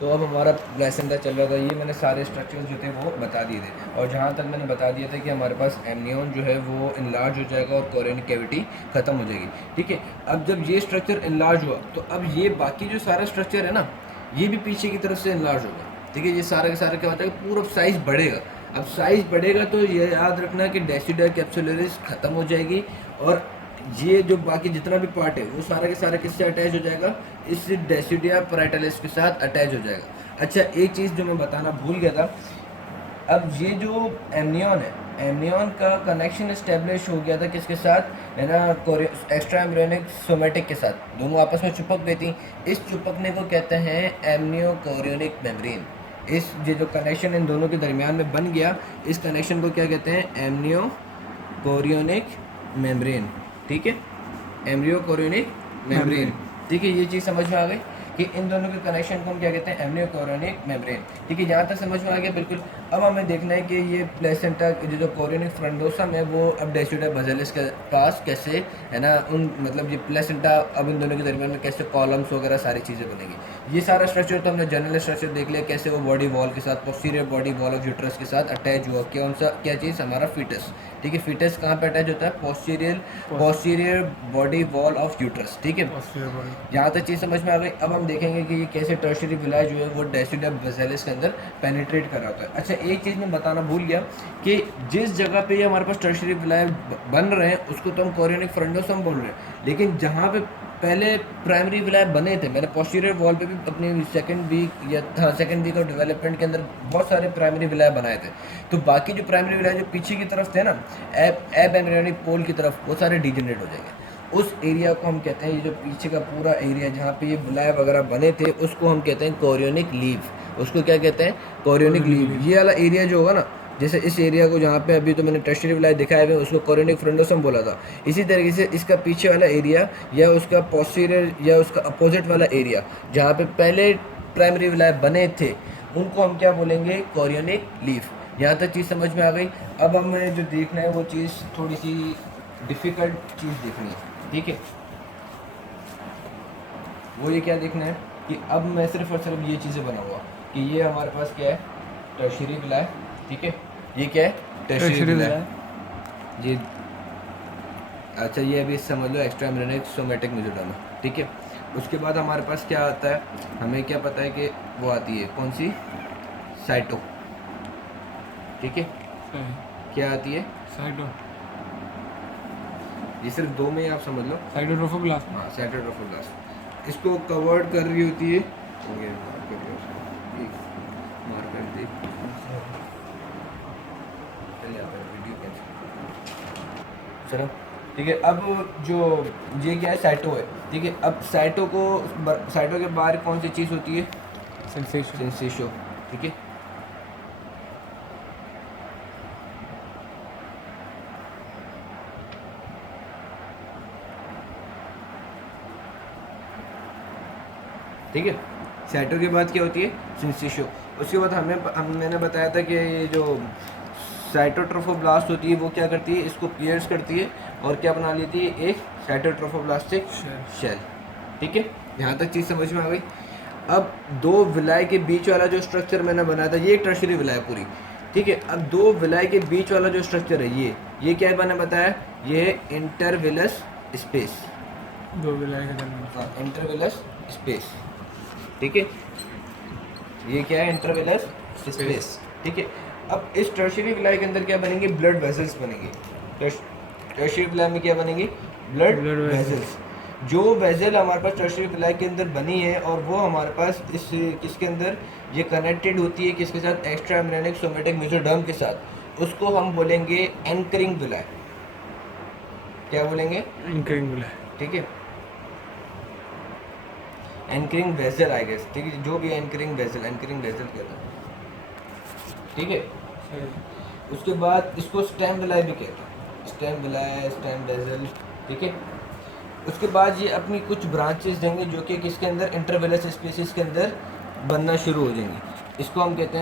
तो अब हमारा लेसन का चल रहा था, ये मैंने सारे स्ट्रक्चर्स जो थे वो बता दिए थे, और जहाँ तक मैंने बता दिया था कि हमारे पास एमनियन जो है वो इनलार्ज हो जाएगा और कोरियनिक कैविटी ख़त्म हो जाएगी। ठीक है, अब जब ये स्ट्रक्चर इनलार्ज हुआ तो अब ये बाकी जो सारा स्ट्रक्चर है ना, ये भी पीछे की तरफ से इनलार्ज होगा। ठीक है, ये सारा का सारा क्या होता है, पूरा साइज़ बढ़ेगा। अब साइज़ बढ़ेगा तो ये याद रखना कि डेसिडा कैप्सुलरिस ख़त्म हो जाएगी, और ये जो बाकी जितना भी पार्ट है वो सारा के सारा किससे अटैच हो जाएगा, इस डेसिडिया पैराइटलिस के साथ अटैच हो जाएगा। अच्छा, एक चीज़ जो मैं बताना भूल गया था, अब ये जो एमनियन है, एमनियन का कनेक्शन इस्टेब्लिश हो गया था किसके साथ, है ना, एक्स्ट्रा एम्ब्रियोनिक सोमेटिक के साथ, दोनों आपस में चिपक गई थी। इस चिपकने को कहते हैं एमनियो कोरियोनिक मेम्ब्रेन। इस ये जो कनेक्शन इन दोनों के दरमियान में बन गया, इस कनेक्शन को क्या कहते हैं, एमनियो कोरियोनिक मेम्ब्रेन। ठीक है, एम्ब्रियो कोरियोनिक मेम्ब्रेन। ठीक है, ये चीज़ समझ में आ गई कि इन दोनों के कनेक्शन को हम क्या कहते हैं, एम्ब्रियो कोरियोनिक मेम्ब्रेन। ठीक है, यहाँ तक समझ में आ गया बिल्कुल। अब हमें देखना है कि ये प्लेसेंटा जो कोरियोनिक फ्रंडोसम है वो अब डेसिडा बेसिलिस के पास कैसे, है ना, उन मतलब ये प्लेसेंटा अब इन दोनों के दरमियान में कैसे कॉलम्स वगैरह सारी चीज़ें बनेगी। ये सारा स्ट्रक्चर तो हमने जनरल स्ट्रक्चर देख लिया, कैसे वो बॉडी वॉल के साथ, posterior body wall of uterus के साथ अटैच हुआ। कौन सा, क्या चीज़, हमारा फीटस। ठीक है, फीटस कहाँ पे अटैच होता है, posterior body wall of uterus. ठीक है, यहाँ तक चीज़ समझ में आ गई। अब हम देखेंगे कि ये कैसे टर्शियरी विलाय जो है वो डेसिडा बेसिलिस के अंदर पेनिट्रेट कर रहा होता है। अच्छा, एक चीज़ मैं बताना भूल गया कि जिस जगह पे ये हमारे पास टर्शियरी विलाय बन रहे हैं उसको तो हम कोरियोनिक फ्रंडोसम बोल रहे हैं, लेकिन जहाँ पे पहले प्राइमरी विलाय बने थे, मैंने पोस्टीरियर वॉल पे भी अपनी सेकंड वीक या सेकंड वीक ऑफ डेवलपमेंट के अंदर बहुत सारे प्राइमरी विलाय बनाए थे। तो बाकी जो प्राइमरी विलाय जो पीछे की तरफ थे ना, एब एम्ब्रियोनिक पोल की तरफ, वो सारे डिजेनरेट हो जाएंगे। उस एरिया को हम कहते हैं, ये जो पीछे का पूरा एरिया जहाँ पे ये विलाय वगैरह बने थे उसको हम कहते हैं कोरियोनिक लीव। उसको क्या कहते हैं, कोरियोनिक लीव। ये वाला एरिया जो होगा ना, जैसे इस एरिया को जहाँ पे अभी तो मैंने टर्शियरी विलाय दिखाया हुआ है उसको कोरियोनिक फ्रंडोसम बोला था, इसी तरीके से इसका पीछे वाला एरिया या उसका पोस्टीरियर या उसका अपोजिट वाला एरिया जहाँ पे पहले प्राइमरी विलाय बने थे उनको हम क्या बोलेंगे, कोरियोनिक लीफ। यहाँ तक चीज़ समझ में आ गई। अब हमें जो देखना है वो चीज़ थोड़ी सी डिफ़िकल्ट चीज़ देखनी है। ठीक है, वो ये क्या देखना है कि अब मैं सिर्फ और सिर्फ ये चीज़ें बनाऊंगा कि ये हमारे पास क्या है, टर्शियरी विलाय। ठीक है, ये क्या है, टर्शियरी विलाय। ये अच्छा, ये अभी समझ लो एक्स्ट्रा एम्ब्रियोनिक सोमेटिक मेसोडर्म। ठीक है, उसके बाद हमारे पास क्या आता है, हमें क्या पता है कि वो आती है कौन सी, साइटो। ठीक है, क्या आती है, साइटो, ये सिर्फ दो में ही आप समझ लो, साइटोट्रोफोब्लास्ट। हाँ, साइटोट्रोफोब्लास्ट इसको कवर्ड कर रही होती है। ये मार्कर देख, चलिए आप वीडियो कैंसिल, चलो। ठीक है, अब जो ये क्या है, साइटो है। ठीक है, अब साइटो को, साइटो के बाहर कौन सी चीज़ होती है, सेंसेशन। सेंसेशो। ठीक है, ठीक है, साइटो के बाद क्या होती है, सिंसिशो। उसके बाद मैंने बताया था कि ये जो साइटोट्रोफोब्लास्ट होती है वो क्या करती है, इसको पियर्स करती है और क्या बना लेती है, एक साइटोट्रोफोब्लास्टिक शेल। ठीक है, यहाँ तक चीज़ समझ में आ गई। अब दो विलाय के बीच वाला जो स्ट्रक्चर मैंने बनाया था, ये एक टर्शियरी विलाय पूरी। ठीक है, अब दो विलाय के बीच वाला जो स्ट्रक्चर है ये क्या मैंने बताया, ये है इंटरविलस स्पेस। दो विलाय के दरमियान, इंटरविलस स्पेस। ठीक है, ये क्या है, इंटरविलस स्पेस। ठीक है, अब इस टर्शियरी विलाय के अंदर क्या बनेंगे, ब्लड वेसल्स बनेंगे। टर्शियरी विलाय में क्या बनेंगी, ब्लड वेसल्स। जो वेसल हमारे पास टर्शियरी विलाय के अंदर बनी है और वो हमारे पास इस किसके अंदर ये कनेक्टेड होती है, किसके साथ, एक्स्ट्रा एम्ब्रियोनिक सोमेटिक मेसोडर्म के साथ, उसको हम बोलेंगे एंकरिंग विलाय। क्या बोलेंगे, एंकरिंग विलाय। ठीक है, एंकरिंग वेसल आई गेस। ठीक है, जो भी एंकरिंग वेसल कहते हैं। ठीक है, उसके बाद इसको स्टेम विलाय भी कहते हैं, स्टेम विलाय, स्टेम वेसल। ठीक है, उसके बाद ये अपनी कुछ ब्रांचेस देंगे जो कि किसके अंदर, इंटरविलस स्पीसीज के अंदर बनना शुरू हो जाएंगी। इसको हम कहते हैं